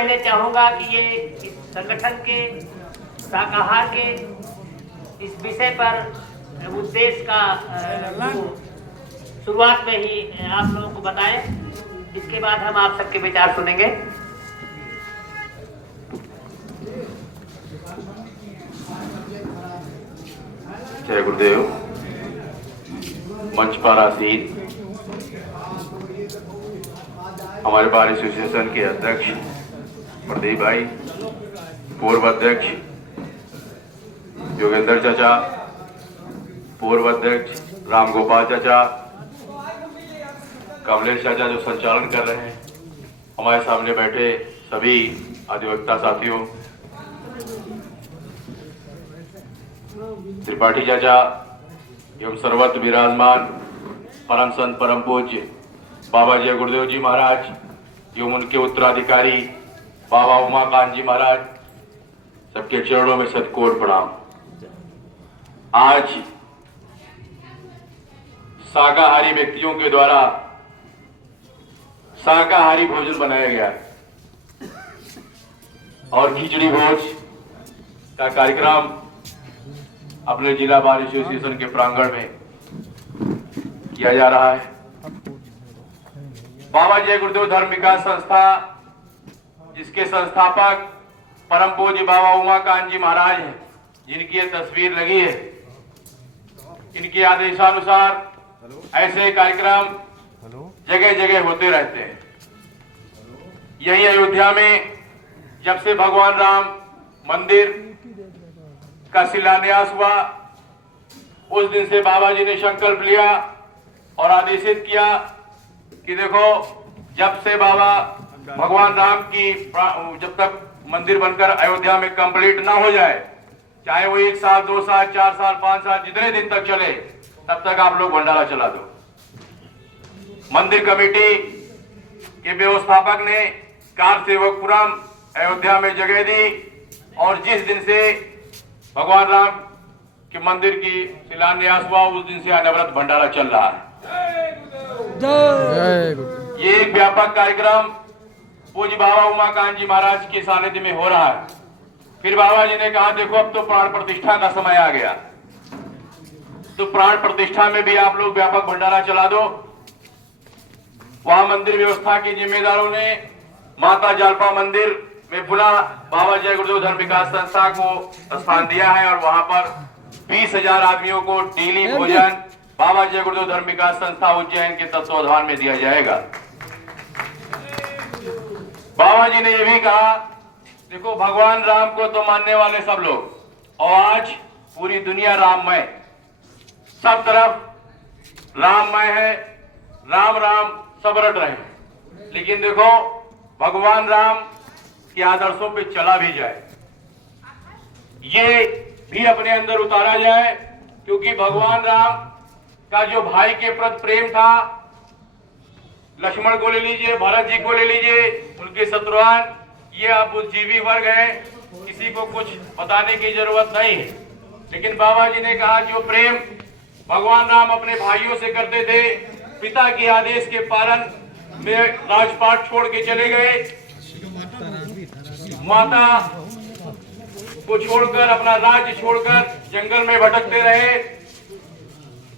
पहले चाहूंगा कि ये इस संगठन के शाकाहार के इस विषय पर उद्देश्य का शुरुआत में ही आप लोगों को बताएं। इसके बाद हम आप सबके विचार सुनेंगे। जय गुरुदेव। मंच पर आसीन हमारे बार एसोसिएशन के अध्यक्ष प्रदीप भाई, पूर्व अध्यक्ष योगेंद्र चाचा, पूर्व अध्यक्ष राम गोपाल चाचा, कमलेश चाचा जो संचालन कर रहे हैं, हमारे सामने बैठे सभी अधिवक्ता साथियों, त्रिपाठी चाचा एवं सर्वत्र विराजमान परम संत परम पूज्य बाबा जय गुरुदेव जी महाराज एवं उनके उत्तराधिकारी बाबा उमाकांत जी महाराज, सबके चरणों में सतकोट प्रणाम। आज शाकाहारी व्यक्तियों के द्वारा शाकाहारी भोजन बनाया गया और खिचड़ी भोज का कार्यक्रम अपने जिला बार एसोसिएशन के प्रांगण में किया जा रहा है। बाबा जय गुरुदेव धर्म विकास संस्था, जिसके संस्थापक परम पूज्य बाबा उमाकांत जी महाराज हैं, जिनकी ये तस्वीर लगी है, इनके आदेशानुसार ऐसे कार्यक्रम जगह जगह होते रहते हैं। यही अयोध्या में जब से भगवान राम मंदिर का शिलान्यास हुआ, उस दिन से बाबा जी ने संकल्प लिया और आदेशित किया कि देखो, जब से बाबा भगवान राम की जब तक मंदिर बनकर अयोध्या में कंप्लीट ना हो जाए, चाहे वो 1 साल 2 साल 4 साल 5 साल जितने दिन तक चले, तब तक आप लोग भंडारा चला दो। मंदिर कमेटी के व्यवस्थापक ने कार सेवकपुरम अयोध्या में जगह दी और जिस दिन से भगवान राम के मंदिर की शिलान्यास हुआ, उस दिन से अनवरत भंडारा चल रहा है। ये एक व्यापक कार्यक्रम पूज्य बाबा उमाकांत जी महाराज के सानिध्य में हो रहा है। फिर बाबा जी ने कहा, देखो अब तो प्राण प्रतिष्ठा का समय आ गया, तो प्राण प्रतिष्ठा में भी आप लोग व्यापक भंडारा चला दो। वहां मंदिर व्यवस्था के जिम्मेदारों ने माता जालपा मंदिर में पुनः बाबा जय गुरुदेव धर्म विकास संस्था को स्थान दिया है और वहां पर 20,000 आदमियों को डेली भोजन बाबा जय गुरुदेव धर्म विकास संस्था उज्जैन के तत्वाधान में दिया जाएगा। बाबा जी ने यह भी कहा, देखो भगवान राम को तो मानने वाले सब लोग, और आज पूरी दुनिया राममय, सब तरफ राममय है, राम राम सब रट रहे हैं। लेकिन देखो, भगवान राम के आदर्शों पे चला भी जाए, ये भी अपने अंदर उतारा जाए, क्योंकि भगवान राम का जो भाई के प्रति प्रेम था, लक्ष्मण को ले लीजिए, भरत जी को ले लीजिए, उनके शत्रुघ्न, ये अब जीवी वर्ग है, किसी को कुछ बताने की जरूरत नहीं है। लेकिन बाबा जी ने कहा, जो प्रेम भगवान राम अपने भाइयों से करते थे, पिता के आदेश के पालन में राजपाट छोड़ के चले गए, माता को छोड़कर, अपना राज्य छोड़कर जंगल में भटकते रहे।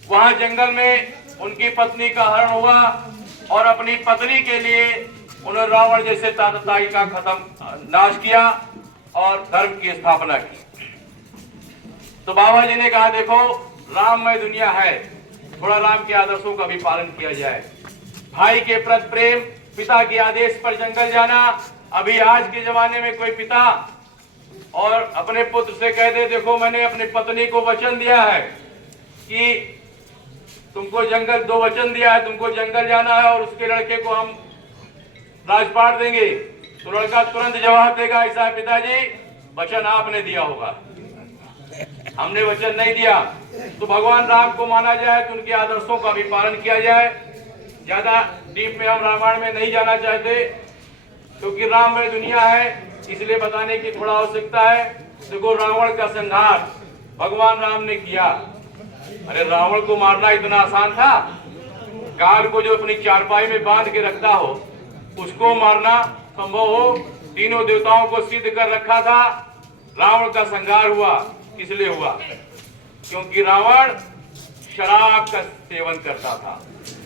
वहां जंगल में उनकी पत्नी का हरण हुआ और अपनी पत्नी के लिए उन्होंने रावण जैसे ताताई का नाश किया और धर्म की स्थापना की। तो बाबा जी ने कहा, देखो राममय दुनिया है, थोड़ा राम के आदर्शों का भी पालन किया जाए। भाई के प्रति प्रेम, पिता के आदेश पर जंगल जाना। अभी आज के जमाने में कोई पिता और अपने पुत्र से कह दे, देखो मैंने अपनी पत्नी को वचन दिया है कि तुमको जंगल, 2 वचन दिया है, तुमको जंगल जाना है और उसके लड़के को हम राजपाट देंगे, तो लड़का तुरंत जवाब देगा, ऐसा है पिताजी, वचन आपने दिया होगा, हमने वचन नहीं दिया। तो भगवान राम को माना जाए तो उनके आदर्शों का भी पालन किया जाए। ज्यादा डीप में हम रामायण में नहीं जाना चाहते, क्योंकि राममय दुनिया है, इसलिए बताने की थोड़ा आवश्यकता है। देखो, रावण का संहार भगवान राम ने किया। अरे रावण को मारना इतना आसान था? काल को जो अपनी चारपाई में बांध के रखता हो, उसको मारना संभव हो। तीनों देवताओं को सिद्ध कर रखा था। रावण का संहार हुआ, किस लिए हुआ? क्योंकि रावण शराब का सेवन करता था,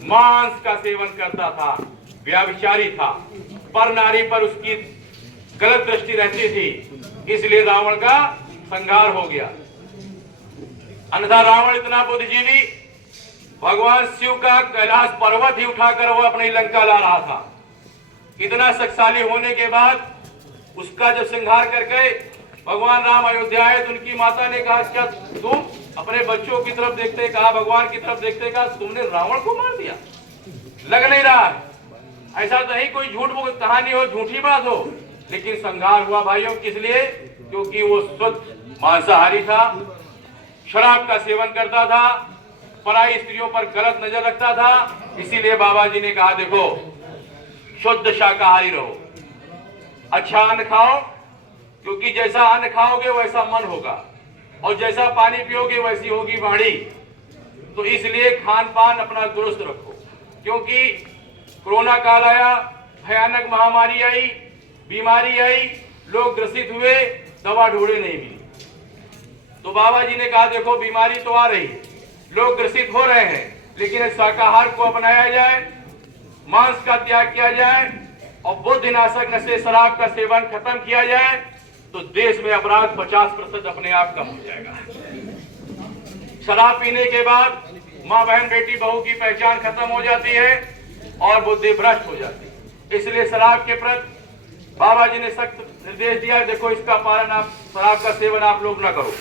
मांस का सेवन करता था, व्यभिचारी था, पर नारी पर उसकी गलत दृष्टि रहती थी, इसलिए रावण का संहार हो गया। अन्यथा रावण इतना बुद्धिजीवी, भगवान शिव का कैलाश पर्वत ही उठाकर वो अपनी लंका ला रहा था। इतना शक्तिशाली होने के बाद उसका जब संहार करके भगवान राम अयोध्या आए तो उनकी माता ने कहा, क्या तुम अपने बच्चों की तरफ देखते, कहा भगवान की तरफ देखते, कहा तुमने रावण को मार दिया? लग नहीं रहा है, ऐसा तो नहीं कोई झूठ कहानी हो, झूठी बात हो, लेकिन संहार हुआ भाइयों। किस लिए? क्योंकि वो शुद्ध मांसाहारी था, शराब का सेवन करता था, पराई स्त्रियों पर गलत नजर रखता था। इसीलिए बाबा जी ने कहा, देखो शुद्ध शाकाहारी रहो, अच्छा अन्न खाओ, क्योंकि जैसा अन्न खाओगे वैसा मन होगा, और जैसा पानी पियोगे वैसी होगी वाणी। तो इसलिए खान पान अपना दुरुस्त रखो, क्योंकि कोरोना काल आया, भयानक महामारी आई, बीमारी आई, लोग ग्रसित हुए, दवा ढूंढे नहीं मिली। तो बाबा जी ने कहा, देखो बीमारी तो आ रही है, लोग ग्रसित हो रहे हैं, लेकिन शाकाहार को अपनाया जाए, मांस का त्याग किया जाए और बुद्धिनाशक नशे शराब का सेवन खत्म किया जाए, तो देश में अपराध 50% अपने आप कम हो जाएगा। शराब पीने के बाद माँ बहन बेटी बहू की पहचान खत्म हो जाती है और बुद्धि भ्रष्ट हो जाती है। इसलिए शराब के प्रति बाबा जी ने सख्त निर्देश दिया, देखो इसका पालन आप, शराब का सेवन आप लोग ना करो।